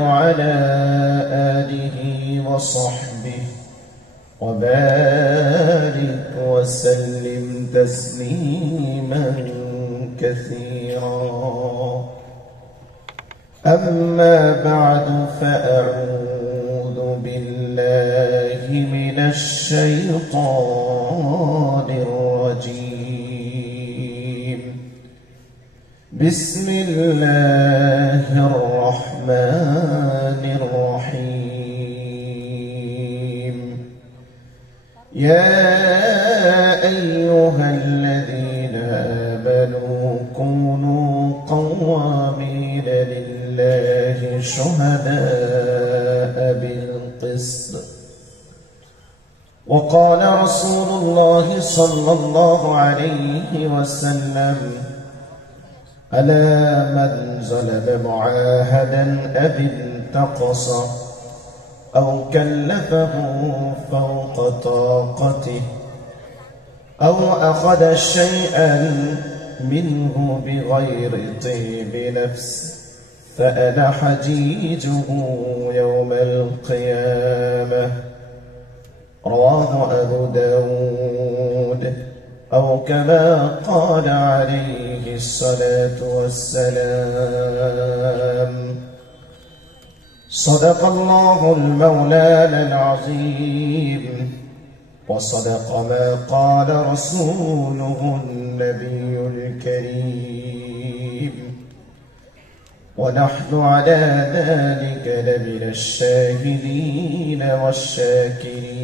وعلى آله وصحبه وبارك وسلم تسليما كثيرا. أما بعد فأعوذ بالله من الشيطان الرجيم. بسم الله الرحمن الرحيم. يا أيها الذين آمنوا كونوا قوامين لله شهداء بالقسط. وقال رسول الله صلى الله عليه وسلم: ألا من ظلم معاهدا أو انتقصه أو كلفه فوق طاقته أو أخذ شيئا منه بغير طيب نفس فأنا حجيجه يوم القيامة. رواه أبو داود، أو كما قال عليه الصلاة والسلام. صدق الله المولانا العظيم، وصدق ما قال رسوله النبي الكريم، ونحن على ذلك لمن الشاهدين والشاكرين،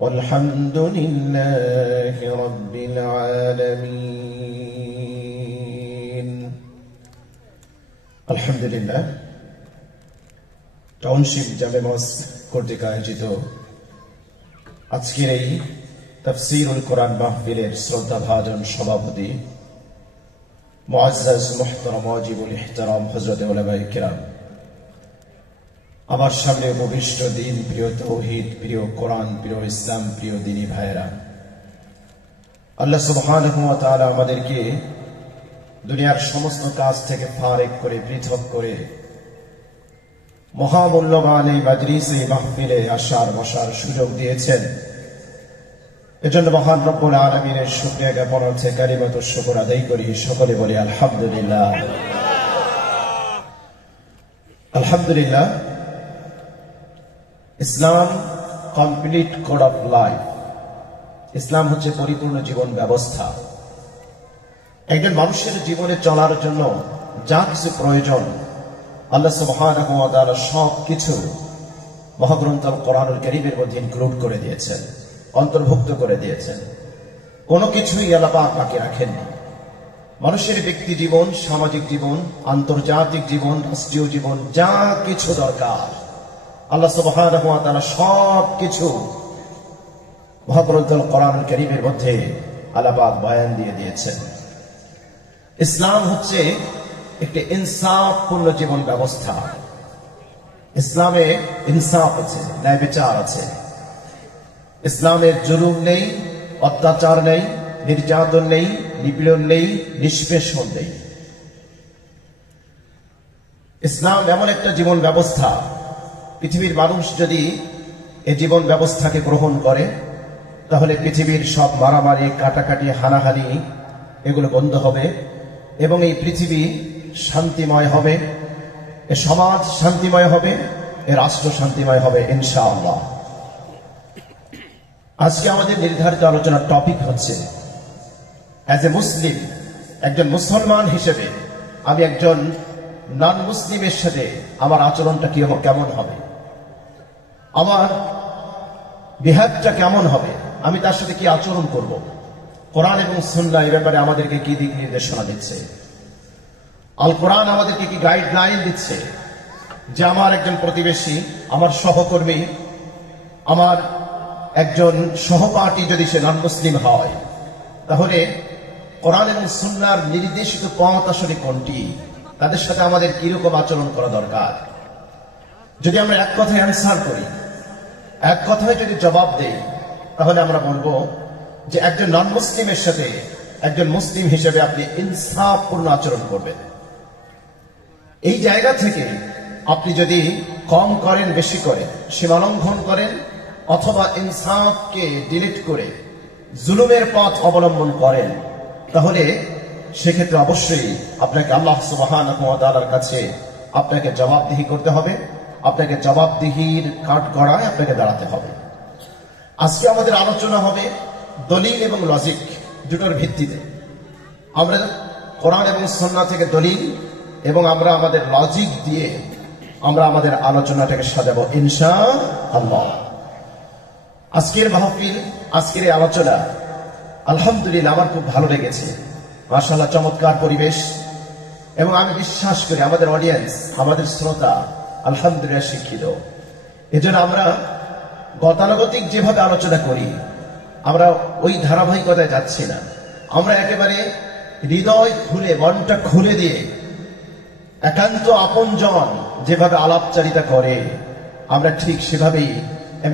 والحمد لله رب العالمين. الحمد لله। Township জামে মসজিদ কর্তৃক আয়োজিত আজকের এই তাফসীরুল কোরআন মাহফিলের শ্রদ্ধাভাজন সভাপতি মুআজ্জাজ মুহতারাম ওয়াজিবুল ইহতিরাম হযরত উলামায়ে কিরাম, আমার সামনে উপবিষ্ট দিন প্রিয় তাওহীদ প্রিয় কোরআন প্রিয় ইসলাম প্রিয় দ্বীনী ভাইরা, আল্লাহ সুবহানাহু ওয়া তাআলা আমাদেরকে দুনিয়ার সমস্ত কাজ থেকে ফারেক করে পৃথক করে মহামূল্যবান এই মাজলিসে মাহফিলে আসার বসার সুযোগ দিয়েছেন। এজন্য মহান রব্বুল আলামিনের শুকরিয়া জ্ঞাপন অর্থে কালিমাতুশ শুকর আদায় করি। সকলে বলি আলহামদুলিল্লাহ। আলহামদুলিল্লাহ। ইসলাম কমপ্লিট কোড অফ লাইফ। ইসলাম হচ্ছে পরিপূর্ণ জীবন ব্যবস্থা। একজন মানুষের জীবনে চলার জন্য যা কিছু প্রয়োজন আল্লাহ সুবহানাহু ওয়া তাআলা সবকিছু মহাগ্রন্থ আল কোরআনুল কারীমের মধ্যে ইনক্লুড করে দিয়েছেন, অন্তর্ভুক্ত করে দিয়েছেন। কোনো কিছুই আল্লাহ পাক বাকি রাখেননি। মানুষের ব্যক্তি জীবন, সামাজিক জীবন, আন্তর্জাতিক জীবন, রাষ্ট্রীয় জীবন, যা কিছু দরকার আল্লাহ সুবহানাহু ওয়া তাআলা সবকিছু মহাগ্রন্থ আল কোরআনুল কারীমের মধ্যে আল্লাহ পাক বয়ান দিয়ে দিয়েছেন। ইসলাম হচ্ছে একটি ইনসাফপূর্ণ জীবন ব্যবস্থা। ইসলামে ইনসাফ আছে, ন্যায় বিচার আছে। ইসলামের জুলুম নেই, অত্যাচার নেই, নির্যাতন নেই, নিপীড়ন নেই, নিষ্পেষণ নেই। ইসলাম এমন একটা জীবন ব্যবস্থা, পৃথিবীর মানুষ যদি এই জীবন ব্যবস্থাকে গ্রহণ করে তাহলে পৃথিবীর সব মারামারি, কাটাকাটি, হানাহানি এগুলো বন্ধ হবে এবং এই পৃথিবী শান্তিময় হবে, এ সমাজ শান্তিময় হবে, এ রাষ্ট্র শান্তিময় হবে ইনশাআল্লাহ। আজকে আমাদের নির্ধারিত আলোচনার টপিক হচ্ছে অ্যাজ এ মুসলিম, একজন মুসলমান হিসেবে আমি একজন নন মুসলিমের সাথে আমার আচরণটা কেমন হবে, আমার বিহেভটা কেমন হবে, আমি তার সাথে কি আচরণ করব। কোরআন এবং সুন্নাহ এই ব্যাপারে আমাদেরকে কি দিক নির্দেশনা দিচ্ছে, আল কোরআন আমাদেরকে কি গাইডলাইন দিচ্ছে যে আমার একজন প্রতিবেশী, আমার সহকর্মী, আমার একজন সহপাঠী যদি সে নন মুসলিম হয় তাহলে কোরআন এবং সুন্নাহর নির্দেশিত পথ আসলে কোনটি, তাদের সাথে আমাদের কিরকম আচরণ করা দরকার। যদি আমরা এক কথায় অ্যান্সার করি, এক কথায় যদি জবাব দেই, তাহলে আমরা বলবো যে একজন নন মুসলিমের সাথে একজন মুসলিম হিসেবে আপনি ইনসাফপূর্ণ আচরণ করবেন। এই জায়গা থেকে আপনি যদি কম করেন, বেশি করেন, সীমালঙ্ঘন করেন, অথবা ইনসাফকে ডিলিট করে জুলুমের পথ অবলম্বন করেন, তাহলে সেক্ষেত্রে অবশ্যই আপনাকে আল্লাহ সুবহানাহু ওয়া তাআলার কাছে আপনাকে জবাবদিহি করতে হবে। আপনাকে জবাবদিহির কাঠগড়ায় আপনাকে দাঁড়াতে হবে। আজকে আমাদের আলোচনা হবে দলিল এবং লজিক দুটোর ভিত্তিতে। আমরা কোরআন এবং সুন্নাহ থেকে দলিল এবং আমরা আমাদের লজিক দিয়ে আমরা আমাদের আলোচনাটাকে সাজাবো ইনশাআল্লাহ। আজকের মাহফিল, আজকের এই আলোচনা আলহামদুলিল্লাহ আমার খুব ভালো লেগেছে। মাশাআল্লাহ, চমৎকার পরিবেশ, এবং আমি বিশ্বাস করি আমাদের অডিয়েন্স, আমাদের শ্রোতা আলহামদুলিল্লাহ শিক্ষিত। এজন্য আমরা গতানুগতিক যেভাবে আলোচনা করি আমরা ওই ধারাবাহিকতায় যাচ্ছি না। আমরা একেবারে হৃদয় খুলে, মনটা খুলে দিয়ে একান্ত আপনজন যেভাবে আলাপচারিতা করে আমরা ঠিক সেভাবেই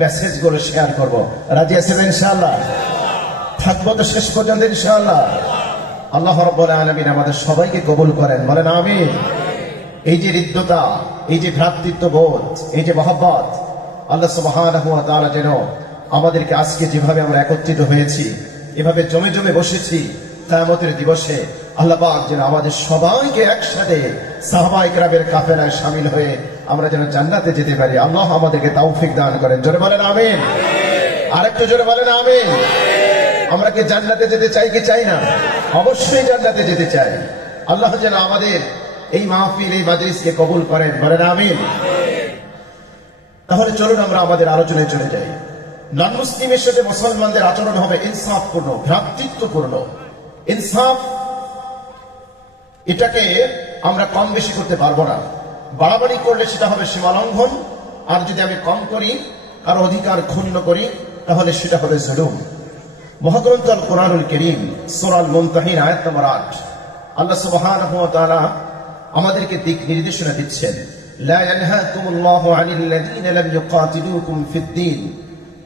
মেসেজগুলো শেয়ার করব। রাজি আছেন ইনশাআল্লাহ? থাকবো তো শেষ পর্যন্ত ইনশাআল্লাহ। আল্লাহ রাব্বুল আলামিন আমাদের সবাইকে কবুল করেন, বলেন আমিন। এই যে হৃদ্যতা, এই যে ভ্রাতৃত্ববোধ, এই যে মহব্বত, আল্লাহ সুবহানাহু ওয়া তাআলা যেন আমাদেরকে আজকে যেভাবে আমরা একত্রিত হয়েছি, এভাবে জমে জমে বসেছি, কিয়ামতের দিবসে আল্লাহ পাক যেন আমাদের সবাইকে একসাথে সাহাবায়ে কেরামের কাফেলায় শামিল হয়ে আমরা যেন জান্নাতে যেতে পারি। আল্লাহ আমাদেরকে তৌফিক দান করেন। জোরে বলেন আমিন। আরেকটু জোরে বলেন আমিন। আমরা কি জান্নাতে যেতে চাই কি চাই না? অবশ্যই জান্নাতে যেতে চাই। আল্লাহ যেন আমাদের এই মাহফিল, এই মাজলিসকে কবুল করেন, বলেন আমিন। তাহলে চলুন আমরা আমাদের আলোচনায় চলে যাই। নন মুসলিমের সাথে মুসলমানদের আচরণ হবে ইনসাফপূর্ণ, ভ্রাতৃত্বপূর্ণ। ইনসাফ এটাকে আমরা কম বেশি করতে পারবো না। বাড়াবাড়ি করলে সেটা হবে সীমালঙ্ঘন, আর যদি আমি কম করি, কারো অধিকার ক্ষুণ্ণ করি, তাহলে সেটা হবে জুলুম। মহাগ্রন্থ আল কোরআনুল কারীম সূরা আল মুমতাহিন আয়াত নম্বর ৮ আল্লাহ সুবহানাহু ওয়া তাআলা আমাদেরকে দিক নির্দেশনা দিচ্ছেন। লা ইয়ানহাকুমুল্লাহু আনিল্লাযীনা লাম ইউকাতিলুকুম ফিদ-দীন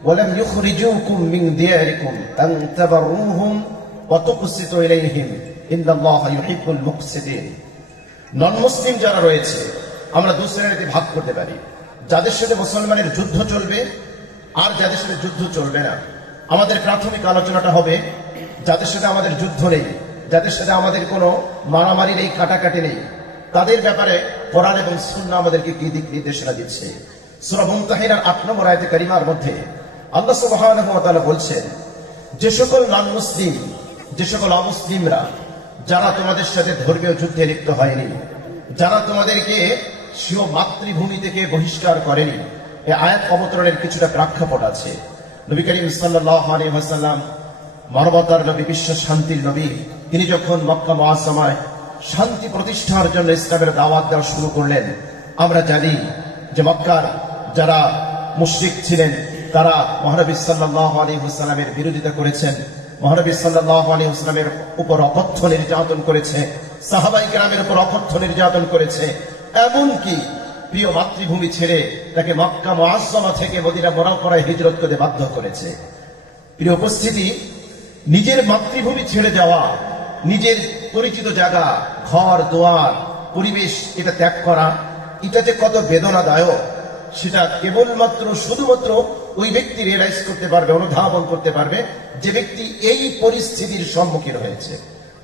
ওয়া লাম ইউখরিজুকুম মিন দিয়ারিকুম আন তাবাররুহুম ওয়া তুকসিতু ইলাইহিম ইন্নাল্লাহা ইউহিব্বুল মুকসিতিন। নন মুসলিম যারা রয়েছে আমরা দুই শ্রেণীতে ভাগ করতে পারি। যাদের সাথে মুসলমানের যুদ্ধ চলবে আর যাদের সাথে যুদ্ধ চলবে না। আমাদের প্রাথমিক আলোচনাটা হবে যাদের সাথে আমাদের যুদ্ধ নেই, যাদের সাথে আমাদের কোনো মারামারি নেই, কাটাকাটি নেই, তাদের ব্যাপারে কোরআন এবং সুন্নাহ আমাদেরকে কি দিক নির্দেশনা দিচ্ছে। সূরা মুমতাহিনার ৮ নম্বর আয়াতে কারিমার মধ্যে আল্লাহ সুবহানাহু ওয়া তাআলা বলছেন, যে সকল নন মুসলিম, যে সকল অমুসলিমরা যারা তোমাদের সাথে ধর্মীয় যুদ্ধে লিপ্ত হয়নি, যারা তোমাদেরকে স্বীয় মাতৃভূমি থেকে বহিষ্কার করেনি, এই আয়াত অবতরণের কিছুটা প্রেক্ষাপট আছে। নবী করিম সাল্লাল্লাহু আলাইহি ওয়াসাল্লাম মানবতার নবী, বিশ্ব শান্তির নবী, তিনি যখন মক্কা মুআজ্জামায় শান্তি প্রতিষ্ঠার জন্য ইসলামের দাওয়াত দেওয়া শুরু করলেন, আমরা জানি যে মক্কার যারা মুশরিক ছিলেন তারা মহানবী সাল্লাল্লাহু আলাইহি ওয়াসাল্লামের বিরোধিতা করেছেন, মহানবী সাল্লাল্লাহু আলাইহি ওয়াসাল্লামের উপর অকথ্য নির্যাতন করেছে, সাহাবায়ে কেরামের উপর অকথ্য নির্যাতন করেছে, এমনকি প্রিয় মাতৃভূমি ছেড়ে তাকে মক্কা মুআজ্জামা থেকে মদিনা মুনাওয়ারায় হিজরত করতে বাধ্য করেছে। প্রিয় উপস্থিতি, নিজের মাতৃভূমি ছেড়ে যাওয়া, নিজের পরিচিত জায়গা, ঘর দুয়ার, পরিবেশ, এটা ত্যাগ করা, এটা যে কত বেদনাদায়ক সেটা কেবলমাত্র শুধুমাত্র ওই ব্যক্তি রিয়েলাইজ করতে পারবে, অনুধাবন করতে পারবে যে ব্যক্তি এই পরিস্থিতির সম্মুখীন হয়েছে।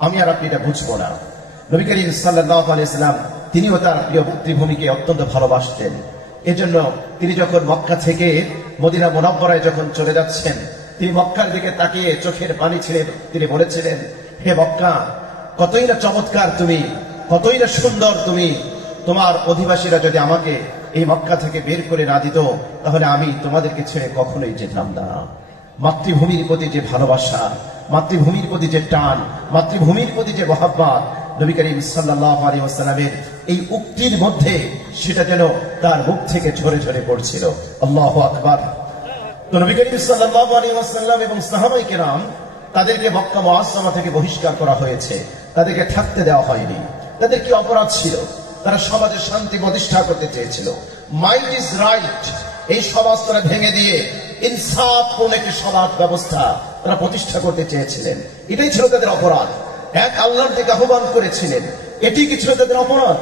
আমি আর আপনি এটা বুঝবো না। নবী করিম সাল্লাল্লাহু আলাইহি ওয়াসাল্লাম তিনিও তার প্রিয় মাতৃভূমিকে অত্যন্ত ভালোবাসতেন। এজন্য তিনি যখন মক্কা থেকে মদিনা মুনাওয়ারায় যখন চলে যাচ্ছেন, তিনি মক্কার দিকে তাকিয়ে চোখের পানি ছেড়ে তিনি বলেছিলেন, হে মক্কা, কতই না চমৎকার তুমি, কতই না সুন্দর তুমি, তোমার অধিবাসীরা যদি আমাকে এই মক্কা থেকে বের করে না দিত তাহলে আমি তোমাদেরকে ছেড়ে কখনোই যেতাম না। মাতৃভূমির প্রতি যে ভালোবাসা, মাতৃভূমির প্রতি যে টান, মাতৃভূমির প্রতি যে মহব্বত, নবী করিম সাল্লাল্লাহু আলাইহি ওয়াসাল্লামের এই উক্তির মধ্যে সেটা যেন তার মুখ থেকে ঝরে ঝরে পড়ছিল। আল্লাহু আকবার। তো নবী করিম সাল্লাল্লাহু আলাইহি ওয়াসাল্লাম এবং সাহাবায়ে কেরাম তাদেরকে মক্কা মুআজ্জামা থেকে বহিষ্কার করা হয়েছে, তাদেরকে থাকতে দেওয়া হয়নি। তাদের কি অপরাধ ছিল? তারা সমাজে শান্তি প্রতিষ্ঠা করতে চেয়েছিল। মাইট ইজ রাইট, এই সমাজ তারা ভেঙে দিয়ে ইনসাফপূর্ণ একটি সমাজ ব্যবস্থা তারা প্রতিষ্ঠা করতে চেয়েছিলেন। এটাই ছিল তাদের অপরাধ। এক আল্লাহর দিকে আহ্বান করেছিলেন, এটি কি ছিল তাদের অপরাধ?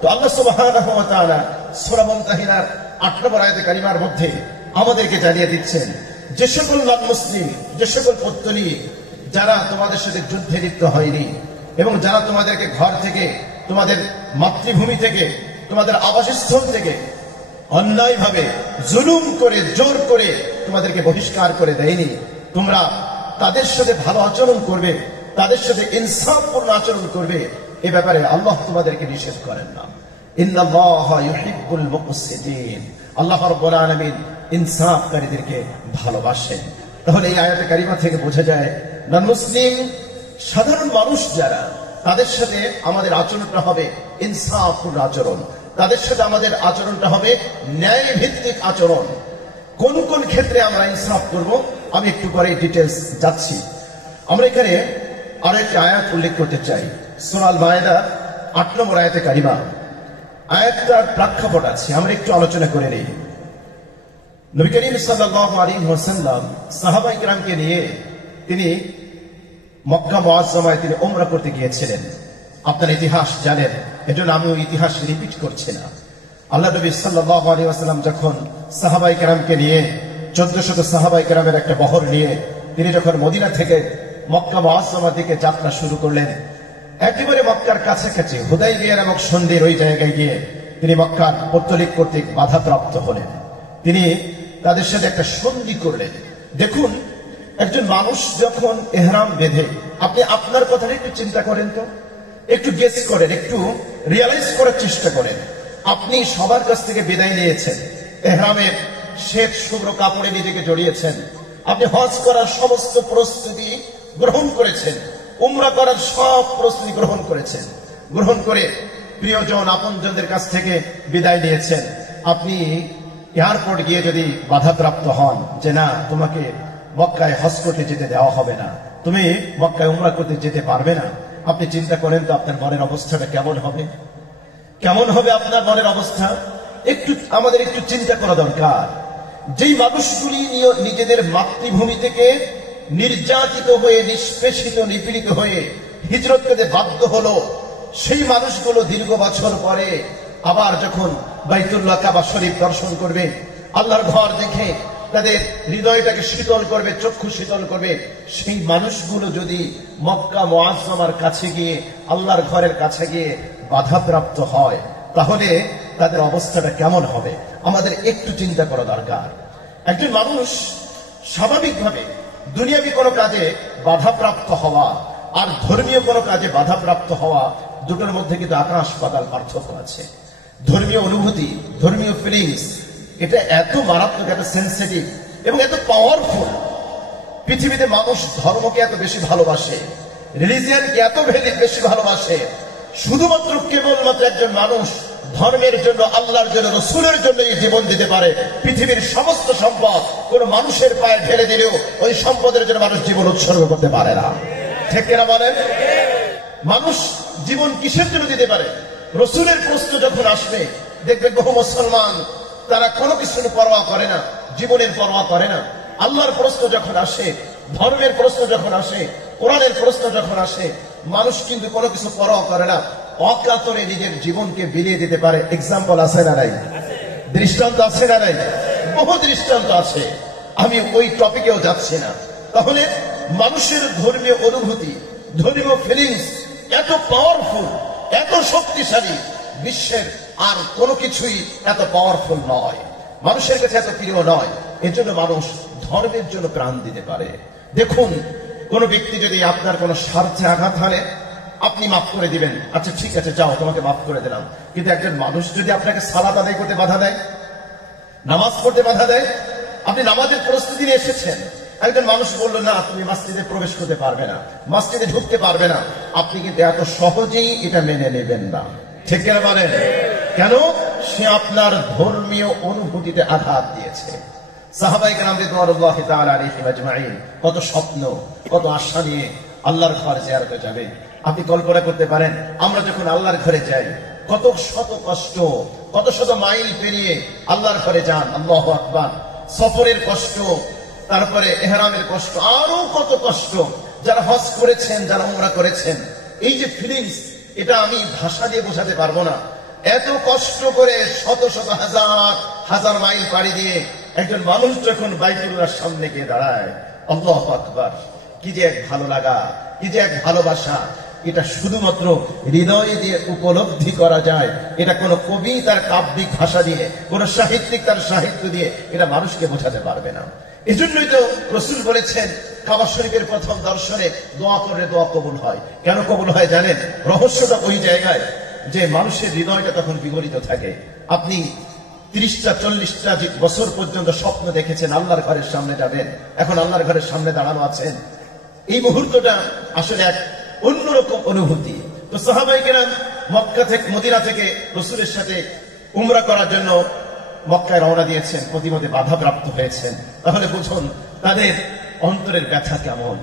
তো আল্লাহ সুবহানাহু ওয়া তাআলা সূরা মুমতাহিনার 8 নম্বর আয়াতে কারিমার মধ্যে আমাদেরকে জানিয়ে দিচ্ছেন, যে সকল নন মুসলিম, যে সকল পত্তনী যারা তোমাদের সাথে যুদ্ধে লিপ্ত হয়নি এবং যারা তোমাদেরকে ঘর থেকে, তোমাদের মাতৃভূমি থেকে, তোমাদের আবাসস্থল থেকে অন্যায়ভাবে জুলুম করে, জোর করে তোমাদেরকে বহিষ্কার করে দেয়নি, তোমরা তাদের সাথে ভালো আচরণ করবে, তাদের সাথে ইনসাফপূর্ণ আচরণ করবে। এ ব্যাপারে আল্লাহ তোমাদেরকে নিষেধ করেন না। ইন্নাল্লাহা ইউহিব্বুল মুকসিতিন, আল্লাহ রাব্বুল আলামিন ইনসাফকারীদেরকে ভালোবাসেন। তাহলে এই আয়াতে কারিমা থেকে বোঝা যায়, নন মুসলিম সাধারণ মানুষ যারা, তাদের সাথে আমাদের আচরণটা হবে ইনসাফপূর্ণ আচরণ, তাদের সাথে আমাদের আচরণটা হবে ন্যায় ভিত্তিক আচরণ। কোন কোন ক্ষেত্রে আমরা ইনসাফ করব আমি একটু পরে ডিটেলস যাচ্ছি। আমরা এখানে আরো একটি আয়াত উল্লেখ করতে চাই, সূরা আল মায়েদা 8 নম্বর আয়াতে কারিমা। আয়াতটার প্রেক্ষাপট আছে, আমরা একটু আলোচনা করে নেই। নবী করিম সাল্লাল্লাহু আলাইহি ওয়াসাল্লাম সাহাবায়ে কিরামকে নিয়ে তিনি মক্কা মুআজ্জামায় তিনি উমরা করতে গিয়েছিলেন। আপনার ইতিহাস জানেন, এজন্য আমি ওই ইতিহাস রিপিট করছি না। আল্লাহ নবী সাল্লাল্লাহু আলাইহি ওয়াসাল্লাম যখন সাহাবায়ে কিরামকে নিয়ে 1400 সাহাবায়ে কিরামের একটা বহর নিয়ে তিনি যখন মদিনা থেকে মক্কা মুআজ্জামার দিকে যাত্রা শুরু করলেন, একেবারে মক্কার কাছাকাছি হুদাইবিয়া নামক সন্ধির ওই জায়গায় গিয়ে তিনি মক্কার পৌত্তলিক কর্তৃক বাধাপ্রাপ্ত হলেন। তিনি তাদের সাথে একটা সন্ধি করলেন। দেখুন, একজন মানুষ যখন ইহরাম বেঁধে, আপনি আপনার কথাটা একটু চিন্তা করেন তো, একটু গেস করেন, একটু রিয়ালাইজ করার চেষ্টা করেন। আপনি সবার কাছ থেকে বিদায় নিয়েছেন, ইহরামের শ্বেত শুভ্র কাপড়ে নিজেকে জড়িয়েছেন, আপনি হজ করার সমস্ত প্রস্তুতি গ্রহণ করেছেন, উমরা করার সব প্রস্তুতি গ্রহণ করেছেন, গ্রহণ করে প্রিয়জন আপনজনদের কাছ থেকে বিদায় নিয়েছেন। আপনি এয়ারপোর্ট গিয়ে যদি বাধাপ্রাপ্ত হন যে না, তোমাকে মক্কায় হজ করতে যেতে দেওয়া হবে না, তুমি মক্কায় উমরা করতে যেতে পারবে না, আপনি চিন্তা করেন তো আপনার মনের অবস্থাটা কেমন হবে? কেমন হবে আপনার মনের অবস্থা? একটু আমাদের একটু চিন্তা করা দরকার। যেই মানুষগুলি নিজেদের মাতৃভূমি থেকে নির্যাতিত হয়ে, নিষ্পেষিত, নিপীড়িত হয়ে হিজরত করতে বাধ্য হলো, সেই মানুষগুলো দীর্ঘ বছর পরে আবার যখন বাইতুল্লাহ কাবা শরীফ দর্শন করবে, আল্লাহর ঘর দেখে তাদের হৃদয়টাকে শীতল করবে, চক্ষু শীতল করবে, সেই মানুষগুলো যদি মক্কা মুআজ্জামার কাছে গিয়ে, আল্লাহর ঘরের কাছে গিয়ে বাধাপ্রাপ্ত হয়, তাহলে তাদের অবস্থাটা কেমন হবে আমাদের একটু চিন্তা করা দরকার। একজন মানুষ স্বাভাবিকভাবে দুনিয়াবী কোনো কাজে বাধাপ্রাপ্ত হওয়া আর ধর্মীয় কোনো কাজে বাধাপ্রাপ্ত হওয়া, দুটোর মধ্যে কিন্তু আকাশ পাতাল পার্থক্য আছে। ধর্মীয় অনুভূতি, ধর্মীয় ফিলিংস, এটা এত মারাত্মক, এত সেন্সিটিভ এবং এত পাওয়ারফুল। পৃথিবীতে মানুষ ধর্মকে এত বেশি ভালোবাসে, রিলিজিয়ানকে এত বেশি ভালোবাসে, শুধুমাত্র কেবলমাত্র একজন মানুষ ধর্মের জন্য, আল্লাহর জন্য, রাসূলের জন্য এই জীবন দিতে পারে। পৃথিবীর সমস্ত সম্পদ কোন মানুষের পায়ে ঢেলে দিলেও ওই সম্পদের জন্য মানুষ জীবন উৎসর্গ করতে পারে না। ঠিক কিনা বলেন? মানুষ জীবন কিসের জন্য দিতে পারে? রাসূলের প্রশ্ন যখন আসবে, দেখবেন বহু মুসলমান তারা কোনো কিছু পরোয়া করে না, জীবনের পরোয়া করে না। আল্লাহর প্রশ্ন যখন আসে, ধর্মের প্রশ্ন যখন আসে, কোরআনের প্রশ্ন যখন আসে, মানুষ কিন্তু কোনো কিছু পরোয়া করে না, অকাতরে নিজের জীবনকে বিলিয়ে দিতে পারে। এক্সাম্পল আছে না নাই? দৃষ্টান্ত আছে না নাই? বহু দৃষ্টান্ত আছে, আমি ওই টপিকেও যাচ্ছি না। তাহলে মানুষের ধর্মীয় অনুভূতি, ধর্মীয় ফিলিংস এত পাওয়ারফুল, এত শক্তিশালী, বিশ্বের আর কোনো কিছুই এত পাওয়ারফুল নয়, মানুষের কাছে এত প্রিয় নয়। এজন্য মানুষ ধর্মের জন্য প্রাণ দিতে পারে। দেখুন, কোন ব্যক্তি যদি আপনার কোন স্বার্থে আঘাত হানে, আপনি মাফ করে দিবেন, আচ্ছা ঠিক আছে যাও, তোমাকে মাফ করে দিলাম। কিন্তু একজন মানুষ যদি আপনাকে সালাত আদায় করতে বাধা দেয়, নামাজ পড়তে বাধা দেয়, আপনি নামাজের প্রস্তুতি নিয়ে এসেছেন, একজন মানুষ বললো না তুমি মসজিদে প্রবেশ করতে পারবে না, মসজিদে ঢুকতে পারবে না, আপনি কিন্তু এত সহজেই এটা মেনে নেবেন না। ঠিক কিনা বলেন? কেন? সে আপনার ধর্মীয় অনুভূতিতে আঘাত দিয়েছে। সাহাবায়ে কেরাম রিদওয়ানুল্লাহি তাআলা আলাইহিম আজমাইন কত স্বপ্ন, কত আশা নিয়ে আল্লাহর ঘর জিয়ারতে যাবে। আপনি কল্পনা করতে পারেন, আমরা যখন আল্লাহর ঘরে যাই, কত শত কষ্ট, কত শত মাইল পেরিয়ে আল্লাহর ঘরে যান। আল্লাহু আকবার। সফরের কষ্ট, তারপরে ইহরামের কষ্ট, আরো কত কষ্ট। যারা হজ করেছেন, যারা উমরা করেছেন, এই যে ফিলিংস, এটা আমি ভাষা দিয়ে বোঝাতে পারবো না। এত কষ্ট করে শত শত হাজার হাজার মাইল পাড়ি দিয়ে একজন মানুষ যখন বাইতুল্লাহর সামনে গিয়ে দাঁড়ায়, আল্লাহু আকবার, কি যে এক ভালো লাগা, কি যে এক ভালোবাসা, এটা শুধুমাত্র হৃদয় দিয়ে উপলব্ধি করা যায়। এটা কোন কবি তার কাব্যিক ভাষা দিয়ে, কোন সাহিত্যিক তার সাহিত্য দিয়ে এটা মানুষকে বোঝাতে পারবে না। এজন্যই তো রাসূল বলেছেন, কাবা শরীফের প্রথম দর্শনে দোয়া করলে দোয়া কবুল হয়। কেন কবুল হয় জানেন? রহস্যটা ওই জায়গায় যে মানুষের হৃদয়টা তখন বিগলিত থাকে। আপনি 30টা 40টা বছর পর্যন্ত স্বপ্ন দেখেছেন আল্লাহর ঘরের সামনে যাবেন, এখন আল্লাহর ঘরের সামনে দাঁড়ানো আছেন। এই মুহূর্তটা আসলে এক অন্যরকম অনুভূতি। তো সাহাবায়ে কেরাম মক্কা থেকে, মদিনা থেকে রাসূলের সাথে উমরা করার জন্য মক্কায় রওনা দিয়েছেন, পথিমধ্যে বাধাপ্রাপ্ত হয়েছেন। তাহলে বুঝুন তাদের অন্তরের ব্যথা কেমন,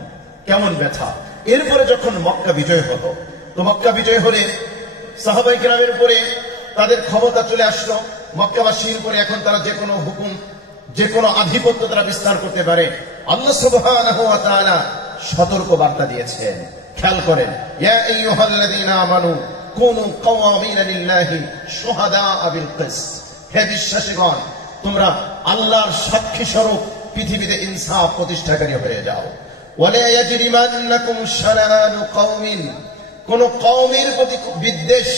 কেমন ব্যথা। এরপরে যখন মক্কা বিজয় হলো, তো মক্কা বিজয় হলে সাহাবায়ে কেরামের উপরে তাদের ক্ষমতা চলে আসলো। মক্কাবাসীর উপরে এখন তারা যে কোনো হুকুম, যে কোনো আধিপত্য তারা বিস্তার করতে পারে। আল্লাহ সুবহানাহু ওয়া তাআলা সতর্ক বার্তা দিয়েছেন, খেয়াল করেন, ইয়া আইয়ুহাল্লাযীনা আমানু কুনু কাওয়ামিনা লিল্লাহি শুহাদা বিল কিসত। হে বিশ্বাসীগণ, তোমরা আল্লাহর সাক্ষী স্বরূপ পৃথিবীতে ইনসাফ প্রতিষ্ঠাকারী হয়ে যাও। ওয়ালা ইয়াজরিমান্নাকুম শানানু কওমিন, কোন কওমের প্রতি বিদ্বেষ,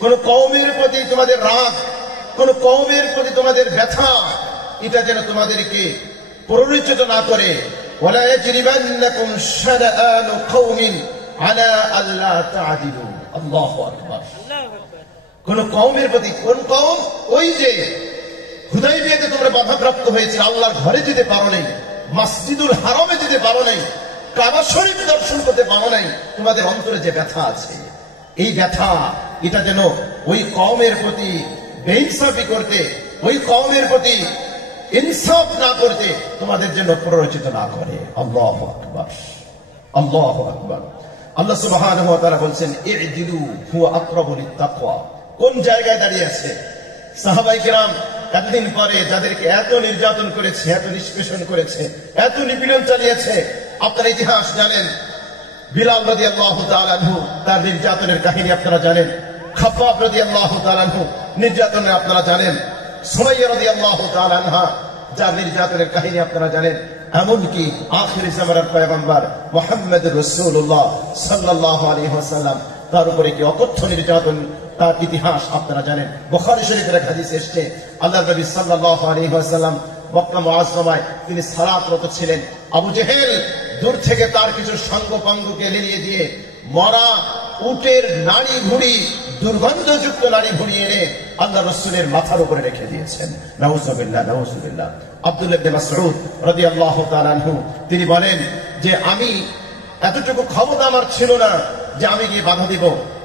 কোন কওমের প্রতি তোমাদের রাগ, কোন কওমের প্রতি তোমাদের ব্যথা, এটা যেন তোমাদেরকে প্ররোচিত না করে। ওয়ালা ইয়াজরিমান্নাকুম শানানু কওমিন আলা আল্লা তা'দিলু। আল্লাহু আকবার। কোন কওমের প্রতি, কোন কওম? ওই যে হুদাইবিয়াতে তোমরা বাধাপ্রাপ্ত হয়েছে, আল্লাহর ঘরে যেতে পারো নাই, মসজিদুল হারামে যেতে পারো নাই, কাবা শরীফ দর্শন করতে পারো নাই, তোমাদের অন্তরে যে ব্যথা আছে, এই ব্যথা এটা যেন ওই কওমের প্রতি বেইনসাফি করতে, ওই কওমের প্রতি ইনসাফ না করতে তোমাদের জন্য প্ররোচিত না করে। আল্লাহু আকবার, আল্লাহু আকবার। আল্লাহ সুবহানাহু ওয়া তাআলা বলেন, ই'দিলু হুয়া আকরাবু লিত-তাকওয়া। কোন জায়গায় দাঁড়িয়ে আছে? সাহাবায়ে কেরাম এতদিন পরে যাদেরকে এত নির্যাতন করেছে, এত নিষ্পেষণ করেছে, এত নিপীড়ন চালিয়েছে, আপনারা ইতিহাস জানেন। বিলাল রাদিয়াল্লাহু তাআলা আনহু, তার নির্যাতনের কাহিনী আপনারা জানেন। খাব্বাব রাদিয়াল্লাহু তাআলা আনহু, নির্যাতনের আপনারা জানেন। সুমাইয়া রাদিয়াল্লাহু তাআলা আনহা, যার নির্যাতনের কাহিনী আপনারা জানেন। এমনকি আখিরি জামানার পয়গম্বর মুহাম্মদুর রাসূলুল্লাহ সাল্লাল্লাহু আলাইহি ওয়াসাল্লাম, তার উপরে কি অকথ্য নির্যাতন, তার ইতিহাস আপনারা জানেন। বুখারী শরীফের এক হাদিস এসেছে, আল্লাহর নবী সাল্লাল্লাহু আলাইহি ওয়াসাল্লাম মক্কা মুআজ্জামায় তিনি সালাতরত ছিলেন। আবু জেহেল দূর থেকে তার কিছু সাঙ্গপাঙ্গকে এড়িয়ে দিয়ে মরা উটের নাড়ি ভুঁড়ি, দুর্গন্ধযুক্ত নাড়ি ভুঁড়ি এনে আল্লাহ রাসূলের মাথার উপরে রেখে দিয়েছেন। নাউযুবিল্লাহ, নাউযুবিল্লাহ। আব্দুল্লাহ ইবনে মাসউদ রাদিয়াল্লাহু তাআলা আনহু তিনি বলেন যে আমি এতটুকু ক্ষমতা আমার ছিল না যে আমি গিয়ে বাধা দিব।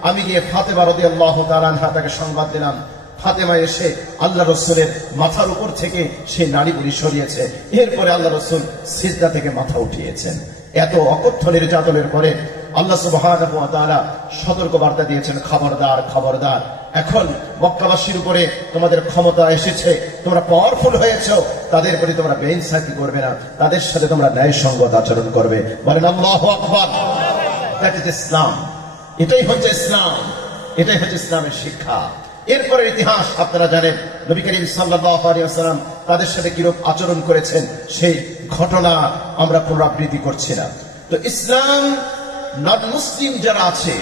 আমি গিয়ে ফাতেমা রাদিয়াল্লাহু তাআলা আনহা তাকে সংবাদ দিলাম। ফাতেমা এসে আল্লাহ রাসূলের মাথার উপর থেকে সেই নাড়িগুলি সরিয়েছে। এরপরে আল্লাহ রাসূল সিজদা থেকে মাথা উঠিয়েছেন। এত অকথ্য নির্যাতনের পরে আল্লাহ সুবহানাহু ওয়া তাআলা সতর্ক বার্তা দিয়েছেন, খবরদার, খবরদার, এখন মক্কাবাসীর উপরে তোমাদের ক্ষমতা এসেছে, তোমরা পাওয়ারফুল হয়েছো, তাদের প্রতি তোমরা বেইনসাফি করবে না, তাদের সাথে তোমরা ন্যায়সঙ্গত আচরণ করবে। বলেন আল্লাহু আকবার। দ্যাট ইজ ইসলাম। এটাই হচ্ছে ইসলাম, এটাই হচ্ছে ইসলামের শিক্ষা। এরপরে ইতিহাস আপনারা জানেন, নবী করিম সাল্লাল্লাহু আলাইহি ওয়াসাল্লাম তাদের সাথে কিরূপ আচরণ করেছেন, সেই ঘটনা আমরা পুনরাবৃত্তি করছি না। তো ইসলাম নন মুসলিম যারা আছে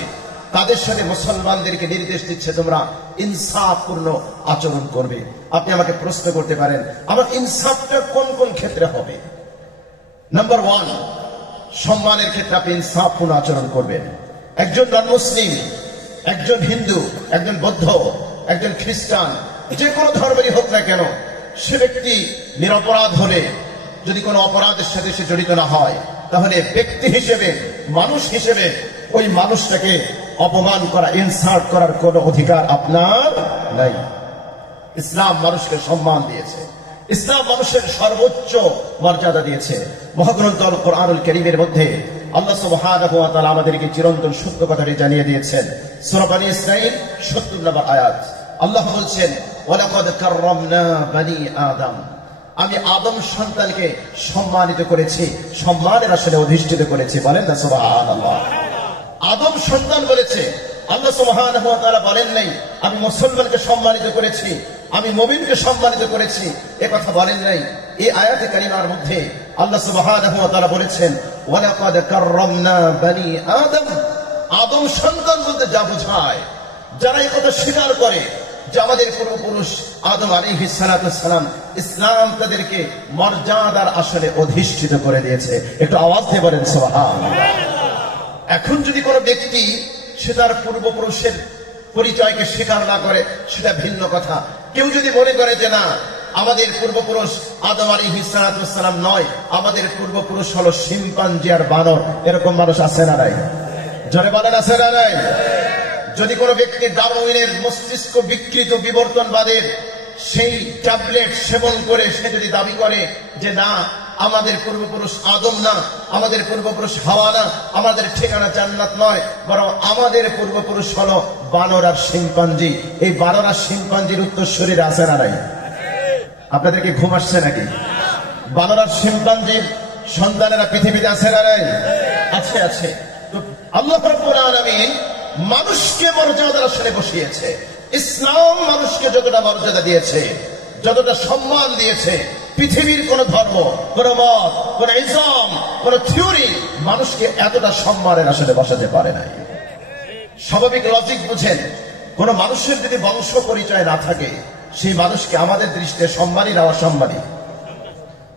তাদের সাথে মুসলমানদেরকে নির্দেশ দিচ্ছে, তোমরা ইনসাফপূর্ণ আচরণ করবে। আপনি আমাকে প্রশ্ন করতে পারেন, আমার ইনসাফটা কোন কোন ক্ষেত্রে হবে? নাম্বার 1, সম্মানের ক্ষেত্রে আপনি ইনসাফপূর্ণ আচরণ করবেন। একজন নন মুসলিম, একজন হিন্দু, একজন বৌদ্ধ, একজন খ্রিস্টান, যে কোনো ধর্মেরই হোক না কেন, সে ব্যক্তি নিরপরাধ হলে, যদি কোনো অপরাধের সাথে সে জড়িত না হয়, তাহলে ব্যক্তি হিসেবে, মানুষ হিসেবে ওই মানুষটাকে অপমান করা, ইনসাল্ট করার কোন অধিকার আপনার নাই। ইসলাম মানুষকে সম্মান দিয়েছে, ইসলাম মানুষের সর্বোচ্চ মর্যাদা দিয়েছে। মহাগ্রন্থ আল কোরআনুল কারীমের মধ্যে আল্লাহ সুবহানাহু ওয়া তাআলা আমাদেরকে চিরন্তন সত্য কথাটি জানিয়ে দিয়েছেন। সূরা বনী ইসরাঈল ৭০ নম্বর আয়াত, আল্লাহ বলছেন, ওয়ালাকাদ কাররামনা বনী আদম, আমি আদম সন্তানকে সম্মানিত করেছি, সম্মানের আসলে অধিষ্ঠিত করেছি। বলেন না সুবহানাল্লাহ। আদম সন্তান বলেছে, আল্লাহ সুবহানাহু ওয়া তাআলা বলেন নাই আমি মুসলমানকে সম্মানিত করেছি, আমি মুমিনকে সম্মানিত করেছি, এ কথা বলেন নাই। এই আয়াতে কারিমার মধ্যে আল্লাহ সুবহানাহু ওয়া তাআলা বলেছেন ওয়ালাকাদ কাররামনা বনি আদম। আদম সন্তান বলতে যা বোঝায়, যারা এই কথা স্বীকার করে যে আমাদের পূর্বপুরুষ আদম আলাইহিস সালাতু সালাম, ইসলাম তাদেরকে মর্যাদার আসলে অধিষ্ঠিত করে দিয়েছে। একটু আওয়াজ দিয়ে বলেন সুবহানাল্লাহ। এখন যদি কোনো ব্যক্তি সে তার পূর্বপুরুষের পরিচয়কে স্বীকার না করে সেটা ভিন্ন কথা। কেউ যদি মনে করে যে না আমাদের পূর্বপুরুষ আদম আলাইহিস সালাতু সালাম নয়, আমাদের পূর্বপুরুষ হলো শিম্পাঞ্জি আর বানর, এরকম মানুষ আছে না নাই? জোরে বলেন আছে না নাই? যদি কোনো ব্যক্তি ডারউইনের মস্তিষ্ক বিকৃত বিবর্তনবাদের সেই ট্যাবলেট সেবন করে সে যদি দাবি করে যে না আমাদের পূর্বপুরুষ আদম না, আমাদের পূর্বপুরুষ হাওয়া না, আমাদের ঠিকানা জান্নাত নয়, বরং আমাদের পূর্বপুরুষ হলো বানর আর শিম্পাঞ্জি, এই বানর আর শিম্পাঞ্জির উত্তরসূরিরা আছে না নাই? আপনাদেরকে ঘুম আসছে নাকি? বানর আর শিম্পাঞ্জির সন্তানেরা পৃথিবীতে আছে না নাই? আছে, আছে। তো আল্লাহ রাব্বুল আলামিন মানুষকে মর্যাদার আসলে বসিয়েছে। ইসলাম মানুষকে যতটা মর্যাদা দিয়েছে, যতটা সম্মান দিয়েছে, পৃথিবীর কোন ধর্ম, কোন মত, কোন ইসলাম, কোন থিওরি মানুষকে এতটা সম্মানের আসলে বসাতে পারে নাই। স্বাভাবিক লজিক বুঝেন, কোন মানুষের যদি বংশ পরিচয় না থাকে সেই মানুষকে আমাদের দৃষ্টিতে সম্মানী না অসম্মানী?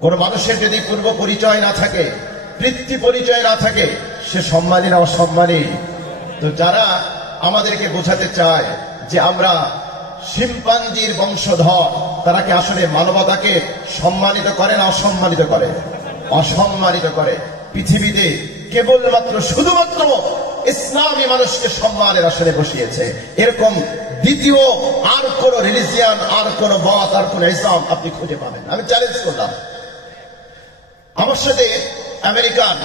কোন মানুষের যদি পূর্ব পরিচয় না থাকে, পিতৃ পরিচয় না থাকে, সে সম্মানী না অসম্মানী? তো যারা আমাদেরকে বোঝাতে চায় যে আমরা শিম্পাঞ্জির বংশধর, তারা কি আসলে মানবতাকে সম্মানিত করে না অসম্মানিত করে? অসম্মানিত করে। পৃথিবীতে কেবলমাত্র শুধুমাত্র ইসলামী মানুষকে সম্মানের আসলে বসিয়েছে। এরকম দ্বিতীয় আর কোন রিলিজিয়ান, আর কোন মত, আর কোন ইসলাম আপনি খুঁজে পাবেন। আমি চ্যালেঞ্জ করলাম। আমার সাথে আমেরিকান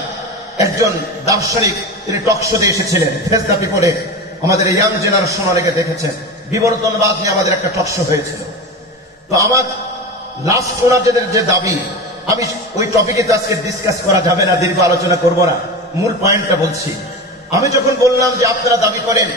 একজন দার্শনিক, তিনি টক শোতে এসেছিলেন, ফেস দ্য পিপলে, আমাদের ইয়াং জেনারেশন অনেকে দেখেছেন, বিবর্তনবাদ নিয়ে আমাদের একটা টক শো হয়েছিল। তো আমার লাস্ট ওনাদের যে দাবি, আমি ওই টপিকে তো আজকে ডিসকাস করা যাবে না, দীর্ঘ আলোচনা করব না, মূল পয়েন্টটা বলছি। আমি যখন বললাম যে আপনারা দাবি করেন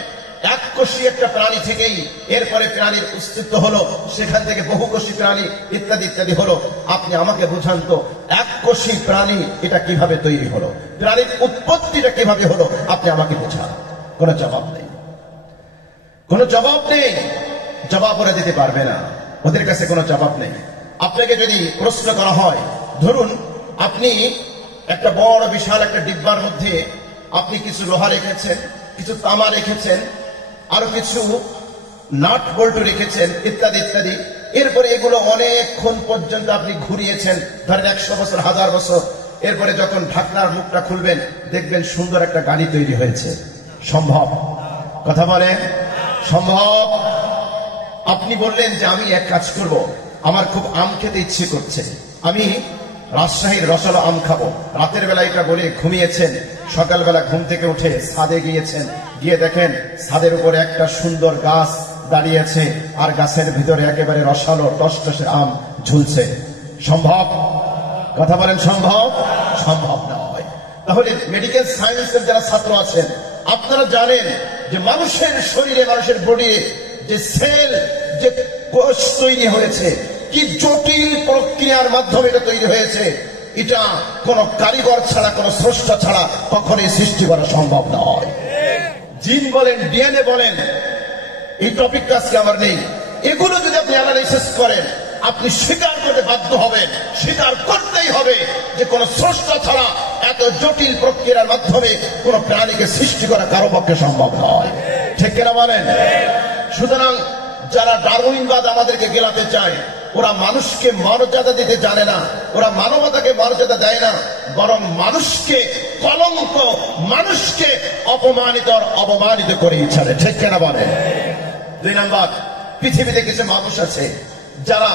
এককোষী একটা প্রাণী থেকেই এরপরে প্রাণীর অস্তিত্ব হলো, সেখান থেকে বহুকোষী প্রাণী ইত্যাদি ইত্যাদি হলো, আপনি আমাকে বুঝান তো এককোষী প্রাণী এটা কিভাবে তৈরি হলো, প্রাণীর উৎপত্তিটা কিভাবে হলো, আপনি আমাকে বোঝান। কোনো জবাব নেই, কোনো জবাব নেই, জবাব ওরা দিতে পারবে না, ওদের কাছে কোনো জবাব নেই। আপনাকে যদি প্রশ্ন করা হয়, ধরুন আপনি একটা বড় বিশাল একটা ডিব্বার মধ্যে আপনি কিছু লোহা রেখেছেন, কিছু তামা রেখেছেন, আরো কিছু নাট বল্টু রেখেছেন ইত্যাদি ইত্যাদি, এরপরে এগুলো অনেকক্ষণ পর্যন্ত আপনি ঘুরিয়েছেন, ধরেন 100 বছর, 1000 বছর, এরপরে যখন ঢাকনার মুখটা খুলবেন দেখবেন সুন্দর একটা গাড়ি তৈরি হয়েছে। সম্ভব? কথা বলেন সম্ভব? আপনি বললেন যে আমি এক কাজ করব, আমার খুব আম খেতে ইচ্ছে করছে, আমি রাজশাহীর রসালো আম খাবো। রাতের বেলা এটা বলে ঘুমিয়েছেন, সকালবেলা ঘুম থেকে উঠে ছাদে গিয়েছেন, গিয়ে দেখেন ছাদের উপরে একটা সুন্দর গাছ দাঁড়িয়েছে, আর গাছের ভিতরে একেবারে রসালো টসটসে আম ঝুলছে। সম্ভব? কথা বলেন সম্ভব? সম্ভব নয়। তাহলে মেডিকেল সায়েন্সের যারা ছাত্র আছেন, আপনারা জানেন যে মানুষের শরীরে, মানুষের বডি যে সেল, যে কোষ তৈরি হয়েছে, কি জটিল প্রক্রিয়ার মাধ্যমে এটা তৈরি হয়েছে, এটা কোন কারিগর ছাড়া, কোন স্রষ্টা ছাড়া কখনোই সৃষ্টি করা সম্ভব নয়। জিন বলেন, ডিএনএ বলেন, এই টপিকটা আজকে আমার নেই। এগুলো যদি আপনি অ্যানালাইসিস করেন, আপনি স্বীকার করতে বাধ্য হবেন, স্বীকার করতেই হবে যে কোন স্রষ্টা ছাড়া এত জটিল প্রক্রিয়ার মাধ্যমে কোন প্রাণীকে সৃষ্টি করা কারো পক্ষে সম্ভব নয়। ঠিক কিনা বলেন? সুতরাং যারা ডারউইনবাদ আমাদেরকে গেলাতে চায়, ওরা মানুষকে মর্যাদা দিতে জানে না, ওরা মানবতাকে মর্যাদা দেয় না, বরং মানুষকে কলঙ্ক, মানুষকে অপমানিত অবমানিত করে ছাড়ে। ঠিক কিনা বলেন? 2 নম্বর, পৃথিবীতে কিছু মানুষ আছে যারা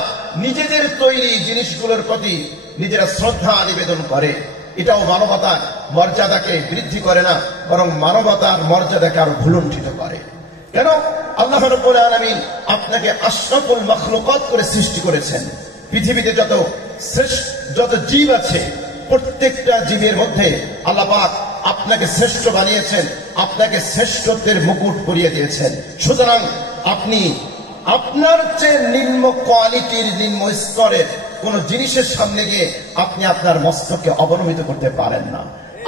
নিজেদের তৈরি জিনিসগুলোর প্রতি নিজেরা শ্রদ্ধা নিবেদন করে, এটাও মানবতার মর্যাদাকে বৃদ্ধি করে না, বরং মানবতার মর্যাদাকে আরো ভুলুণ্ঠিত করে। কেন? আল্লাহ রাব্বুল আলামিন আপনাকে আশরাফুল মাখলুকাত করে সৃষ্টি করেছেন। পৃথিবীতে যত জীব আছে, প্রত্যেকটা জীবের মধ্যে আল্লাহ পাক আপনাকে শ্রেষ্ঠ বানিয়েছেন, আপনাকে শ্রেষ্ঠত্বের মুকুট পরিয়ে দিয়েছেন। সুতরাং আপনি আপনার চেয়ে নিম্ন কোয়ালিটির, নিম্ন স্তরের কোন জিনিসের সামনে গিয়ে আপনি আপনার মস্তককে অবনমিত করতে পারেন না,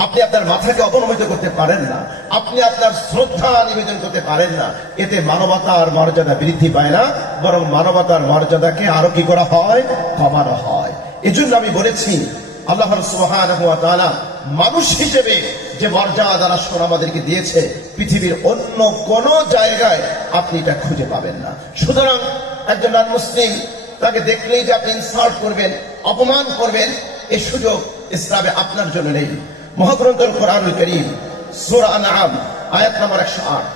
আপনি আপনার মাথাকে অবনমিত করতে পারেন না, আপনি আপনার শ্রদ্ধা নিবেদন করতে পারেন না। এতে মানবতার মর্যাদা বৃদ্ধি পায় না, বরং মানবতার মর্যাদাকে আরো কি করা হয়? কমানো হয়। এজন্য আমি বলেছি আল্লাহ সুবহানাহু ওয়া তাআলা মানুষ হিসেবে যে মর্যাদা রাষ্ট্র আমাদেরকে দিয়েছে, পৃথিবীর অন্য কোন জায়গায় আপনি এটা খুঁজে পাবেন না। সুতরাং একজন নন মুসলিম তাকে দেখলেই যে আপনি ইনসাল্ট করবেন, অপমান করবেন, এই সুযোগ ইসলামে আপনার জন্য নেই। মহাগ্রন্থ কোরআনুল কারীম সূরা আনআম আয়াত নম্বর 108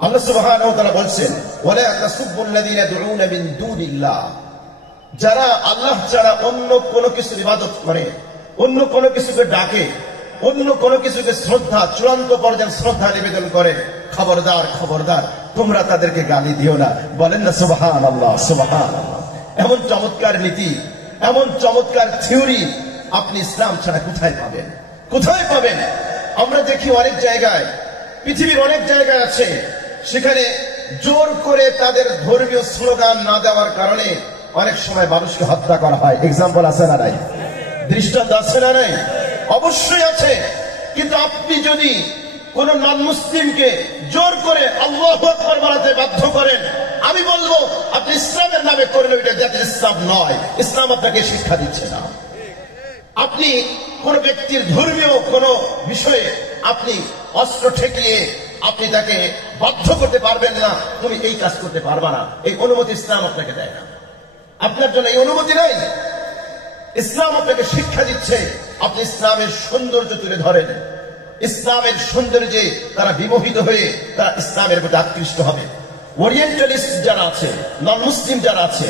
আল্লাহ সুবহানাহু ওয়া তাআলা বলেন, ওয়ালা তাসুবুল্লাযীনা ইয়াদউনা মিন দুনিল্লাহ, যারা আল্লাহ ছাড়া অন্য কোনো কিছুর ইবাদত করে, অন্য কোনো কিছুকে ডাকে, অন্য কোনো কিছুকে শ্রদ্ধা, চূড়ান্ত পর্যায়ে শ্রদ্ধা নিবেদন করে, খবরদার খবরদার তোমরা তাদেরকে গালি দিও না। বলেন না সুবহানাল্লাহ, সুবহানাল্লাহ। এমন চমৎকার নীতি, এমন চমৎকার থিওরি আপনি ইসলাম ছাড়া কোথায় পাবেন? কোথায় পাবেন? আমরা দেখি অনেক জায়গায়, পৃথিবীর অনেক জায়গায় আছে, সেখানে জোর করে তাদের ধর্মীয় স্লোগান না দেওয়ার কারণে অনেক সময় মানুষকে হত্যা করা হয়। এক্সাম্পল আছে না নাই? দৃষ্টান্ত আছে না নাই? অবশ্যই আছে। কিন্তু আপনি যদি কোন নন মুসলিমকে জোর করে আল্লাহু আকবার বলাতে বাধ্য করেন, আমি বলবো আপনি ইসলামের নামে করলে এটা জাতীয় ইসলাম নয়। ইসলাম আপনাকে শিক্ষা দিচ্ছে না। আপনি কোন ব্যক্তির ধর্মীয় কোন বিষয়ে আপনি অস্ত্র ঠেকিয়ে আপনি তাকে বাধ্য করতে পারবেন না, তুমি এই কাজ করতে পারবা না, এই অনুমতি ইসলাম আপনাকে দেয় না। আপনার জন্য এই অনুমতি নাই। ইসলাম আপনাকে শিক্ষা দিচ্ছে, আপনি ইসলামের সৌন্দর্য তুলে ধরেন। ইসলামের সৌন্দর্যে তারা বিমোহিত হয়ে তারা ইসলামের প্রতি আকৃষ্ট হবে। ওরিয়েন্টালিস্ট যারা আছে, নন মুসলিম যারা আছে,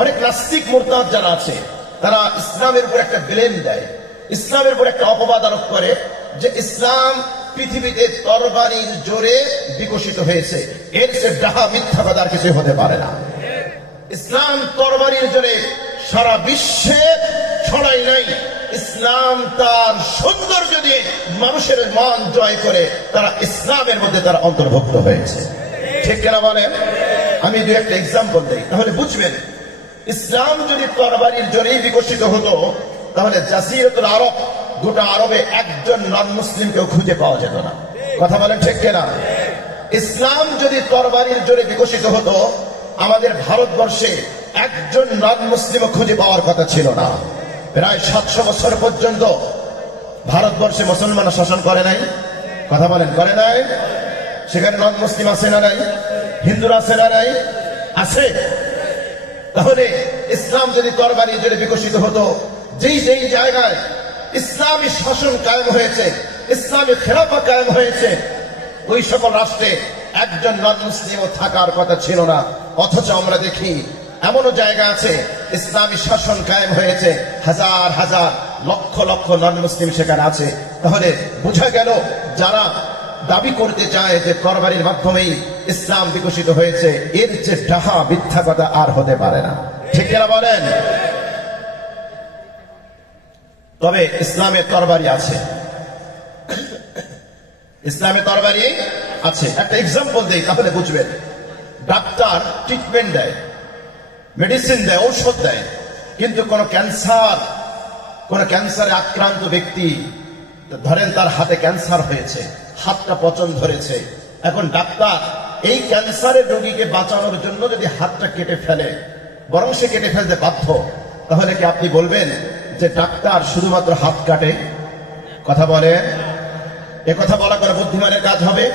অনেক নাস্তিক মুরতাদ যারা আছে, তারা ইসলামের উপর একটা ব্লেম দেয়, ইসলামের উপর একটা অপবাদ আরোপ করে যে ইসলাম পৃথিবীতে তরবারির জোরে বিকশিত হয়েছে, এর চেয়ে ডাহা মিথ্যা কথা আর কিছু হতে পারে না। ইসলাম তরবারির জোরে সারা বিশ্বে ছড়াই নাই, ইসলাম তার সৌন্দর্য দিয়ে মানুষের মন জয় করে তারা ইসলামের মধ্যে তারা অন্তর্ভুক্ত হয়েছে। ঠিক কিনা বলেন? আমি দু একটা এক্সাম্পল দেই, তাহলে বুঝবেন। ইসলাম যদি তরবারির জোরেই বিকশিত হতো, তাহলে জাসিরাতুল আরব, গোটা আরবে একজন নন মুসলিমকেও খুঁজে পাওয়া যেত না। কথা বলেন ঠিক কিনা? ইসলাম যদি তরবারির জোরে বিকশিত হতো, আমাদের ভারতবর্ষে একজন নন মুসলিমও খুঁজে পাওয়ার কথা ছিল না। প্রায় 700 বছর পর্যন্ত ভারতবর্ষে মুসলমানরা শাসন করে নাই। কথা বলেন, করে নাই? সেখানে নন মুসলিম আছে না নাই? হিন্দুরা আছে না নাই? আছে। তাহলে ইসলাম যদি তরবারি জোরে বিকশিত হতো, যেই যেই জায়গায় ইসলামী শাসন কায়েম হয়েছে, ইসলামী খেলাফা কায়েম হয়েছে, ওই সকল রাষ্ট্রে একজন নন মুসলিমও থাকার কথা ছিল না। অথচ আমরা দেখি এমনও জায়গা আছে ইসলামী শাসন কায়েম হয়েছে, হাজার হাজার লক্ষ লক্ষ নন মুসলিম সেখানে আছে। তাহলে বোঝা গেল যারা দাবি করতে চায় যে তরবারির মাধ্যমেই ইসলাম বিকশিত হয়েছে, এর যে ডাহা মিথ্যা কথা আর হতে পারে না। ঠিক কিনা বলেন? তবে ইসলামের তরবারি আছে, ইসলামের তরবারি আছে। একটা এক্সাম্পল দেই তাহলে বুঝবেন। ডাক্তার ট্রিটমেন্ট দেয়, মেডিসিন দেয়, ঔষধ দেয়, কিন্তু কোন ক্যান্সারে আক্রান্ত ব্যক্তি, ধরেন তার হাতে ক্যান্সার হয়েছে, হাতটা পচন ধরেছে, এখন ডাক্তার এই ক্যান্সারের রোগীকে বাঁচানোর জন্য যদি হাতটা কেটে ফেলে, বরং সে কেটে ফেলতে বাধ্য, তাহলে কি আপনি বলবেন যে ডাক্তার শুধুমাত্র হাত কাটে? কথা বলে? এ কথা বলা করে বুদ্ধিমানের কাজ হবে?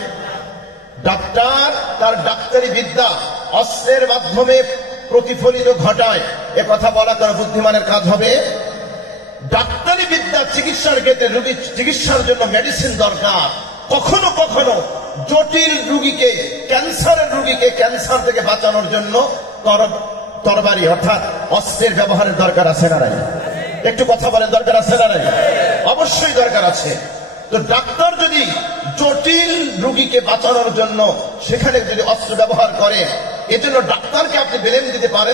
ডাক্তার তার ডাক্তারি বিদ্যা অস্ত্রের মাধ্যমে প্রতিফলিত ঘটায়, এ কথা বলা করে বুদ্ধিমানের কাজ হবে? ডাক্তারি বিদ্যা চিকিৎসার ক্ষেত্রে রোগীর চিকিৎসার জন্য মেডিসিন দরকার। কখনো কখনো জটিল রোগীকে, ক্যান্সারের রোগীকে ক্যান্সার থেকে বাঁচানোর জন্য তরবারি অর্থাৎ অস্ত্রের ব্যবহারের দরকার আছে না নাই? একটু কথা বলেন, দরকার আছে না নাই? অবশ্যই দরকার আছে। তো ডাক্তার যদি জটিল রোগীকে বাঁচানোর জন্য সেখানে যদি অস্ত্র ব্যবহার করে, এজন্য ডাক্তারকে আপনি ব্লেম দিতে পারেন